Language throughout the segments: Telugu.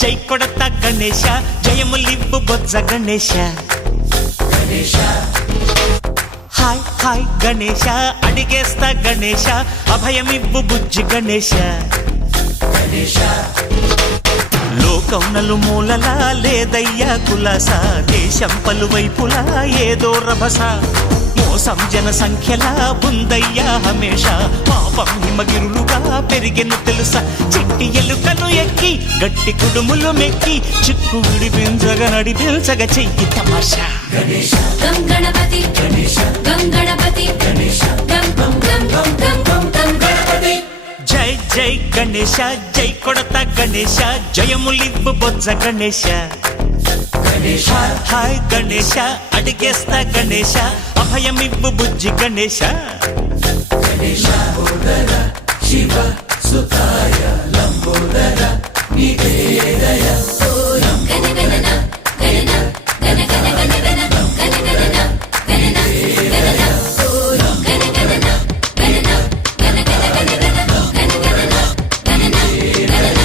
జై కొడత గణేశ జయములివ్వు బొజ్జ గణేశ హాయ్ హాయ్ గణేశ అడిగేస్తా గణేశ అభయమివ్వు బుజ్జి గణేశ లోకం నలుమూలలా లేదయ్యా కులాస దేశం పలువైపులా ఏదో రభస మోసం జన సంఖ్యలా ఉందయ్యా హమేష పాపం హిమగిరులుగా పెరిగెను తెలుసా చిట్టి ఎలుకలు ఎక్కి గట్టి కుడుములు మెక్కి చిక్కు విడిపించగా నడిపించగా చెయ్యి తమాషా గం గణపతి గం గణపతి గం గం గం గం గం గం గం గణపతి జై జై గణేశ జై కొడత గణేశ జయములివ్వు బొజ్జ గణేశ హాయ్ గణేశ అడిగేస్తా గణేశ అభయమివ్వు బుజ్జి గణేశ శివ సుతాయ లంబోదర నివేదయ గణగణన గణన గణ గణ గణ గణ గణగణన గణన గణన గణగణన గణన గణ గణ గణ గణ గణగణన గణన గణన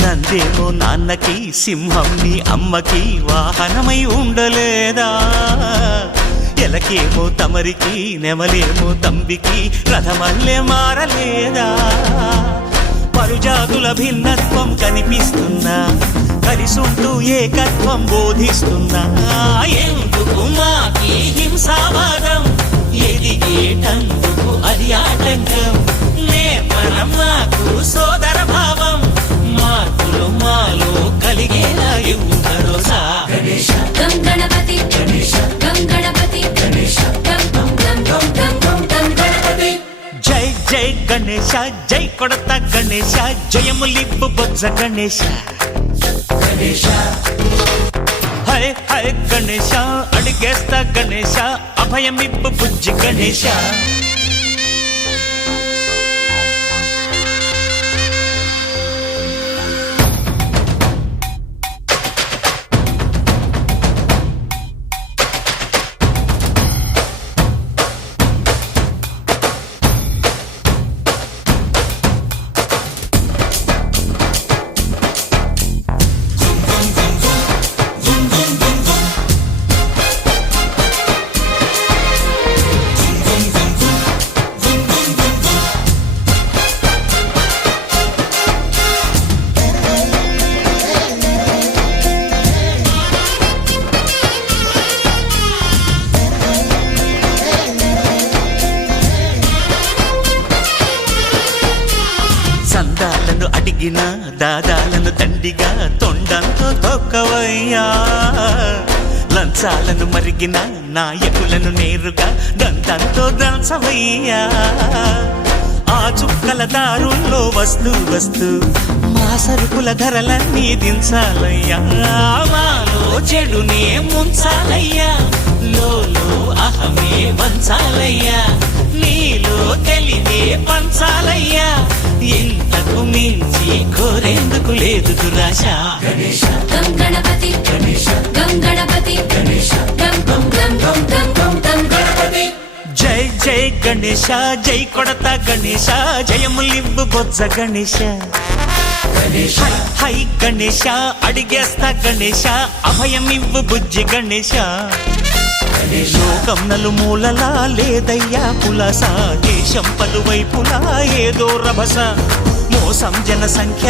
నందేమో నాన్నకి సింహం నీ అమ్మకి వాహనమై ఉండలేదా ఎలకేమో తమరికి నెమలేమో తంబికి రథమల్లే మారలేదా పరుజాతుల భిన్నత్వం కనిపిస్తున్నా కలిసుంటూ ఏకత్వం బోధిస్తున్నా ఎందుకు మాకి హింసావాదం ఎదిగేటందుకు అది ఆటంకం నేపరం మాకు సోదర భావం మార్పులు మాలో కలిగేలా ఇవ్వు భరోసా గం గణపతి గం గణపతి గం గం గం గం గం గం గం గణపతి జై జై గణేశ జై కొడత గణేశ జయములివ్వు బొజ్జ గణేశ హై హై గణేశ అడిగేస్తా గణేశ అభయమివ్వు బుజ్జి గణేశ సందాలను అడిగిన దాదాలను తండిగా తొండంతో తొక్కవయ్యా లంచాలను మరిగిన నాయకులను నేరుగా దంతంతో దంచవయ్యా ఆ చుక్కల దారుల్లో వస్తూ వస్తూ మా సరుకుల ధరలన్నీ దించాలయ్యా మాలో చెడునే ముంచాలయ్యా లోలో అహమే వంచాలయ్యా నీలో తెలివే పంచాలయ్యా ఇంతకు మించి కోరేందుకు లేదు దురాశ గం గణపతి గం గణపతి గం గం గం గం గం గం గం గణపతి జై జై గణేశ జై కొడత గణేశ జయములివ్వు బొజ్జ గణేశ హై హై గణేశ అడిగేస్తా గణేశ అభయమివ్వు బుజ్జి గణేశ లోకం నలుమూలలా లేదయ్యా కులాస దేశం పలువైపులా ఏదో రభస మోసం జన సంఖ్య